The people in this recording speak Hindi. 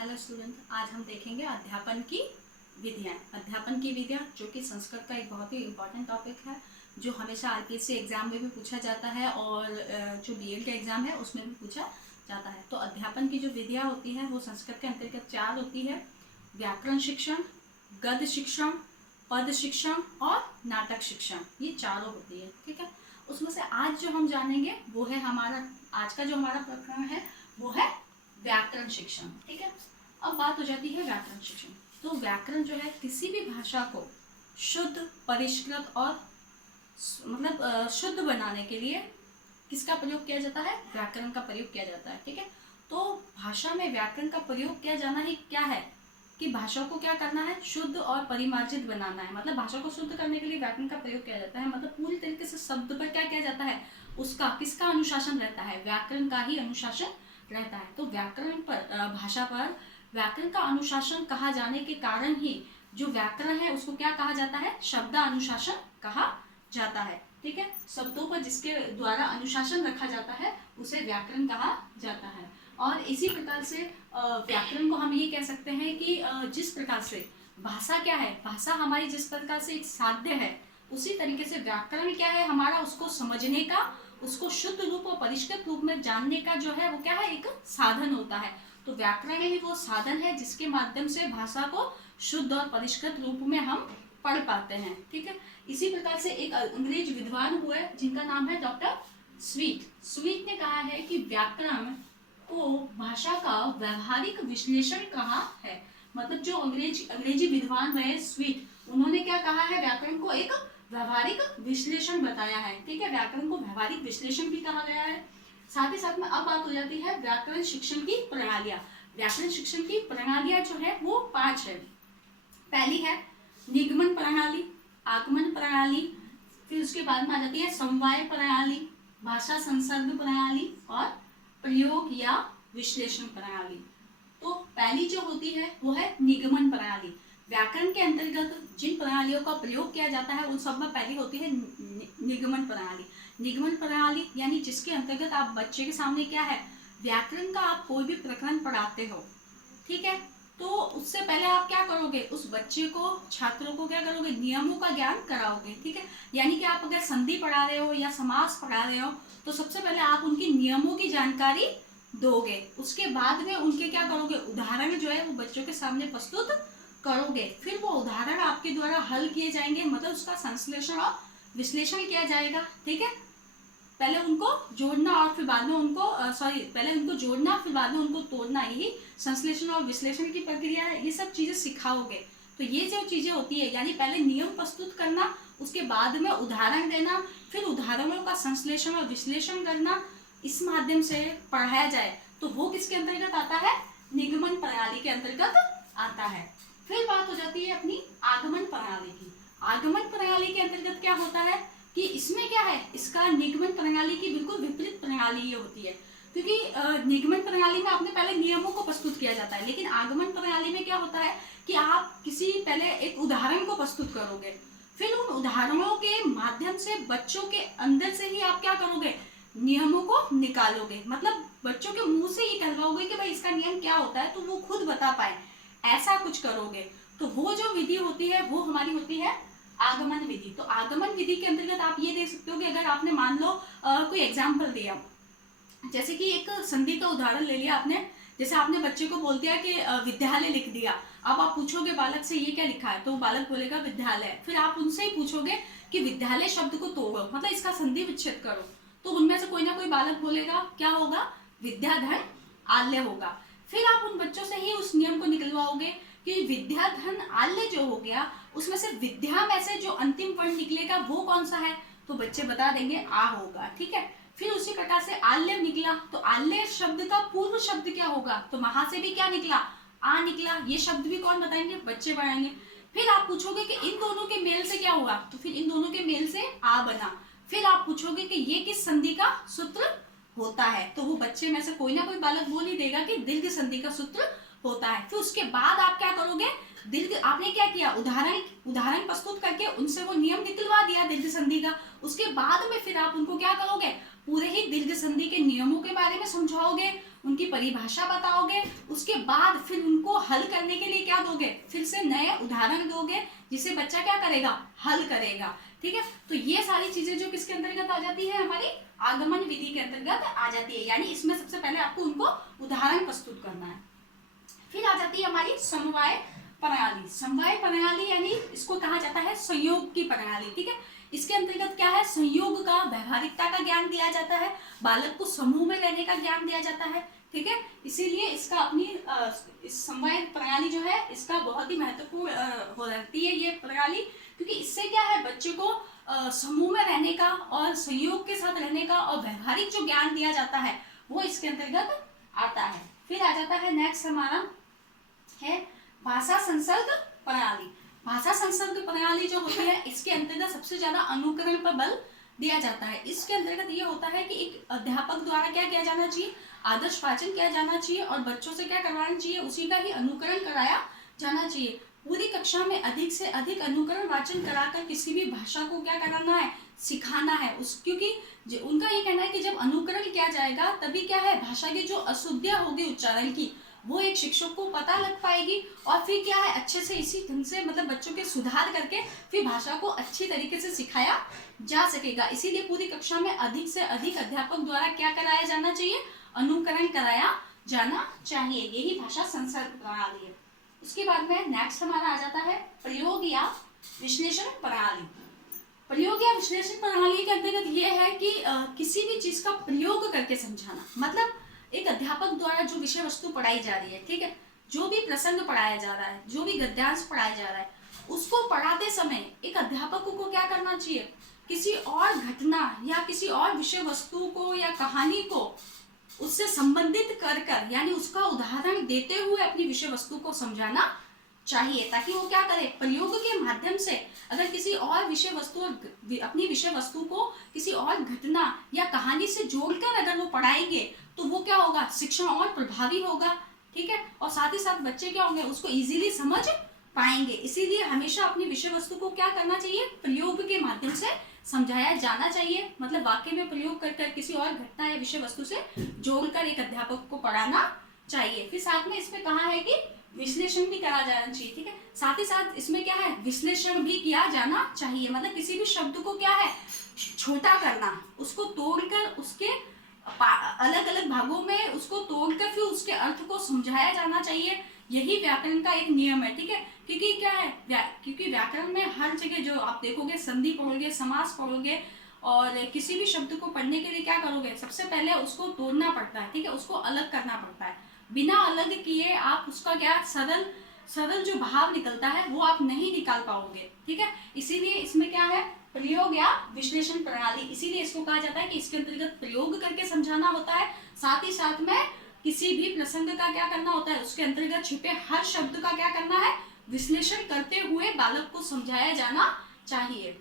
हेलो स्टूडेंट, आज हम देखेंगे अध्यापन की विधियाँ। अध्यापन की विधियाँ जो कि संस्कृत का एक बहुत ही इम्पोर्टेंट टॉपिक है, जो हमेशा आरपीएससी एग्जाम में भी पूछा जाता है और जो बीएड का एग्जाम है उसमें भी पूछा जाता है। तो अध्यापन की जो विधियाँ होती है वो संस्कृत के अंतर्गत 4 होती है: व्याकरण शिक्षण, गद्य शिक्षण, पद शिक्षण और नाटक शिक्षण। ये चारों होती है, ठीक है। उसमें से आज जो हम जानेंगे वो है आज का जो हमारा प्रकरण है वो है व्याकरण शिक्षण, ठीक है। अब बात हो जाती है व्याकरण शिक्षण। तो व्याकरण जो है किसी भी भाषा को शुद्ध, परिष्कृत और शुद्ध बनाने के लिए किसका प्रयोग किया जाता है? व्याकरण का प्रयोग किया जाता है, ठीक है। तो भाषा में व्याकरण का प्रयोग किया जाना ही क्या है कि भाषा को क्या करना है? शुद्ध और परिमार्जित बनाना है। मतलब भाषा को शुद्ध करने के लिए व्याकरण का प्रयोग किया जाता है। मतलब पूरी तरीके से शब्द पर क्या किया जाता है? उसका किसका अनुशासन रहता है? व्याकरण का ही अनुशासन रहता है। तो व्याकरण पर भाषा पर व्याकरण का अनुशासन कहा जाने के कारण ही जो व्याकरण है उसको क्या कहा जाता है? शब्द अनुशासन कहा जाता है, ठीक है। शब्दों पर जिसके द्वारा अनुशासन रखा जाता है उसे व्याकरण कहा जाता है। और इसी प्रकार से व्याकरण को हम ये कह सकते हैं कि जिस प्रकार से भाषा क्या है, भाषा हमारी जिस प्रकार से एक साध्य है, उसी तरीके से व्याकरण क्या है हमारा, उसको समझने का, उसको शुद्ध रूप और परिष्कृत रूप में जानने का जो है वो क्या है? एक साधन होता है। तो व्याकरण ही वो साधन है जिसके माध्यम से भाषा को शुद्ध और परिष्कृत रूप में हम पढ़ पाते हैं, ठीक है। इसी प्रकार से एक अंग्रेज विद्वान हुए जिनका नाम है डॉक्टर स्वीट ने कहा है कि व्याकरण को भाषा का व्यवहारिक विश्लेषण कहा है। मतलब जो अंग्रेजी विद्वान रहे स्वीट, उन्होंने क्या कहा है? व्याकरण को एक व्यवहारिक विश्लेषण बताया है, ठीक है। व्याकरण को व्यवहारिक विश्लेषण भी कहा गया है। साथ ही साथ में अब बात हो जाती है व्याकरण शिक्षण की प्रणालियां। व्याकरण शिक्षण की प्रणालियां जो है वो 5 है। पहली है निगमन प्रणाली, आगमन प्रणाली, फिर उसके बाद में आ जाती है समवाय प्रणाली, भाषा संसर्ग प्रणाली और प्रयोग या विश्लेषण प्रणाली। तो पहली जो होती है वो है निगमन प्रणाली। व्याकरण के अंतर्गत जिन प्रणालियों का प्रयोग किया जाता है उन सब में पहली होती है निगमन प्रणाली। निगमन प्रणाली यानी जिसके अंतर्गत आप बच्चे के सामने क्या है, व्याकरण का आप कोई भी प्रकरण पढ़ाते हो, ठीक है। तो उससे पहले आप क्या करोगे? उस बच्चे को, छात्रों को क्या करोगे? नियमों का ज्ञान कराओगे, ठीक है। यानी कि आप अगर संधि पढ़ा रहे हो या समास पढ़ा रहे हो तो सबसे पहले आप उनकी नियमों की जानकारी दोगे। उसके बाद में उनके क्या करोगे? उदाहरण जो है वो बच्चों के सामने प्रस्तुत करोगे। फिर वो उदाहरण आपके द्वारा हल किए जाएंगे, मतलब उसका संश्लेषण और विश्लेषण किया जाएगा, ठीक है। पहले उनको जोड़ना और फिर बाद में उनको पहले उनको जोड़ना फिर बाद में उनको तोड़ना, यही संश्लेषण और विश्लेषण की प्रक्रिया है। ये सब चीजें सिखाओगे। तो ये जो चीजें होती है यानी पहले नियम प्रस्तुत करना, उसके बाद में उदाहरण देना, फिर उदाहरणों का संश्लेषण और विश्लेषण करना, इस माध्यम से पढ़ाया जाए तो वो किसके अंतर्गत आता है? निगमन प्रणाली के अंतर्गत आता है। फिर बात हो जाती है अपनी आगमन प्रणाली की। आगमन प्रणाली के अंतर्गत क्या होता है कि इसमें क्या है, इसका निगमन प्रणाली की बिल्कुल विपरीत प्रणाली ये होती है। क्योंकि निगमन प्रणाली में आपने पहले नियमों को प्रस्तुत किया जाता है, लेकिन आगमन प्रणाली में क्या होता है कि आप किसी पहले एक उदाहरण को प्रस्तुत करोगे, फिर उन उदाहरणों के माध्यम से बच्चों के अंदर से ही आप क्या करोगे? नियमों को निकालोगे। मतलब बच्चों के मुंह से ही कहलवाओगे कि भाई इसका नियम क्या होता है, तो वो खुद बता पाए, ऐसा कुछ करोगे। तो वो जो विधि होती है वो हमारी होती है आगमन विधि। तो आगमन विधि के अंतर्गत आप ये दे सकते हो कि अगर आपने मान लो कोई एग्जाम्पल दिया, जैसे कि एक संधि का उदाहरण ले लिया आपने, जैसे आपने बच्चे को बोल दिया कि विद्यालय लिख दिया। अब आप पूछोगे बालक से ये क्या लिखा है, तो बालक बोलेगा विद्यालय। फिर आप उनसे ही पूछोगे कि विद्यालय शब्द को तोड़ो, मतलब इसका संधि विच्छेद करो, तो उनमें से कोई ना कोई बालक बोलेगा क्या होगा? विद्याधन आल्य होगा। फिर आप उन बच्चों से ही उस नियम को निकलवाओगे कि विद्याधन आल्य जो हो गया उसमें से विद्या में से जो अंतिम वर्ण निकलेगा वो कौन सा है, तो बच्चे बता देंगे आ होगा, ठीक है। फिर उसी प्रकार से आल्य निकला तो आल्य शब्द का पूर्व शब्द क्या होगा, तो वहां से भी क्या निकला? आ निकला। ये शब्द भी कौन बताएंगे? बच्चे बताएंगे। फिर आप पूछोगे कि इन दोनों के मेल से क्या हुआ, तो फिर इन दोनों के मेल से आ बना। फिर आप पूछोगे कि ये किस संधि का सूत्र होता है, तो वो बच्चे में से कोई ना कोई बालक बोल ही देगा कि दीर्घ संधि का सूत्र होता है। फिर उसके बाद आप क्या करोगे? दीर्घ आपने क्या किया? उदाहरण प्रस्तुत करके उनसे वो नियम निकलवा दिया दीर्घ संधि का। उसके बाद में फिर आप उनको क्या करोगे? पूरे ही दीर्घ संधि के नियमों के बारे में समझाओगे, उनकी परिभाषा बताओगे, उसके बाद फिर उनको हल करने के लिए क्या दोगे, फिर से नए उदाहरण दोगे जिसे बच्चा क्या करेगा, हल करेगा। ठीक है, तो ये सारी चीजें जो किसके अंतर्गत आ जाती है, हमारी आगमन विधि के अंतर्गत आ जाती है। यानी इसमें सबसे पहले आपको उनको उदाहरण प्रस्तुत करना है। फिर आ जाती है हमारी समवाय प्रणाली। समवाय प्रणाली यानी इसको कहा जाता है संयोग की प्रणाली। ठीक है, इसके अंतर्गत क्या है, संयोग का, व्यवहारिकता का ज्ञान दिया जाता है, बालक को समूह में रहने का ज्ञान दिया जाता है। ठीक है, इसीलिए इसका अपनी इस समवाय प्रणाली जो है इसका बहुत ही महत्वपूर्ण हो रहती है ये प्रणाली, क्योंकि इससे क्या है, बच्चे को समूह में रहने का और संयोग के साथ रहने का और व्यवहारिक जो ज्ञान दिया जाता है वो इसके अंतर्गत आता है। फिर आ जाता है नेक्स्ट हमारा है भाषा संसर्ग प्रणाली। भाषा संसर्ग प्रणाली जो होती है इसके अंतर्गत सबसे ज्यादा अनुकरण पर बल दिया जाता है। इसके अंतर्गत ये होता है कि एक अध्यापक द्वारा क्या किया जाना चाहिए, आदर्श वाचन किया जाना चाहिए और बच्चों से क्या करवाना चाहिए, उसी का ही अनुकरण कराया जाना चाहिए। पूरी कक्षा में अधिक से अधिक अनुकरण वाचन कराकर किसी भी भाषा को क्या कराना है, सिखाना है उस, क्योंकि उनका ये कहना है कि जब अनुकरण किया जाएगा तभी क्या है, भाषा की जो अशुद्धियां होगी उच्चारण की वो एक शिक्षक को पता लग पाएगी और फिर क्या है, अच्छे से इसी ढंग से मतलब बच्चों के सुधार करके फिर भाषा को अच्छी तरीके से सिखाया जा सकेगा। इसीलिए पूरी कक्षा में अधिक से अधिक अध्यापक द्वारा क्या कराया जाना चाहिए, अनुकरण कराया जाना चाहिए। यही भाषा संसर्ग प्रणाली है। उसके बाद में नेक्स्ट हमारा आ जाता है प्रयोग या विश्लेषण प्रणाली। प्रयोग या विश्लेषण प्रणाली के अंतर्गत ये है कि किसी भी चीज का प्रयोग करके समझाना। मतलब एक अध्यापक द्वारा जो विषय वस्तु पढ़ाई जा रही है, ठीक है, जो भी प्रसंग पढ़ाया जा रहा है, जो भी गद्यांश पढ़ाया जा रहा है, उसको पढ़ाते समय एक अध्यापक को क्या करना चाहिए, किसी और घटना या किसी और विषय वस्तु को या कहानी को उससे संबंधित कर यानी उसका उदाहरण देते हुए अपनी विषय वस्तु को समझाना चाहिए, ताकि वो क्या करे, प्रयोग के माध्यम से अगर किसी और विषय वस्तु अपनी विषय वस्तु को किसी और घटना या कहानी से जोड़कर अगर वो पढ़ाएंगे तो वो क्या होगा, शिक्षण और प्रभावी होगा। ठीक है, और साथ ही साथ बच्चे क्या होंगे, उसको इजीली समझ पाएंगे। इसीलिए हमेशा अपनी विषय वस्तु को क्या करना चाहिए, प्रयोग के माध्यम से समझाया जाना चाहिए। मतलब वाक्य में प्रयोग कर किसी और घटना या विषय वस्तु से जोड़कर एक अध्यापक को पढ़ाना चाहिए। फिर साथ में इसमें कहा है कि विश्लेषण भी करा जाना चाहिए। ठीक है, साथ ही साथ इसमें क्या है, विश्लेषण भी किया जाना चाहिए। मतलब किसी भी शब्द को क्या है, छोटा करना, उसको तोड़कर उसके अलग अलग भागों में उसको तोड़कर फिर उसके अर्थ को समझाया जाना चाहिए। यही व्याकरण का एक नियम है। ठीक है, क्योंकि क्या है, क्योंकि व्याकरण में हर जगह जो आप देखोगे, संधि पढ़ोगे, समास पढ़ोगे और किसी भी शब्द को पढ़ने के लिए क्या करोगे, सबसे पहले उसको तोड़ना पड़ता है। ठीक है, उसको अलग करना पड़ता है। बिना अलग किए आप उसका क्या सरल जो भाव निकलता है वो आप नहीं निकाल पाओगे। ठीक है, इसीलिए इसमें क्या है, प्रयोग या विश्लेषण प्रणाली, इसीलिए इसको कहा जाता है कि इसके अंतर्गत प्रयोग करके समझाना होता है। साथ ही साथ में किसी भी प्रसंग का क्या करना होता है, उसके अंतर्गत छिपे हर शब्द का क्या करना है, विश्लेषण करते हुए बालक को समझाया जाना चाहिए।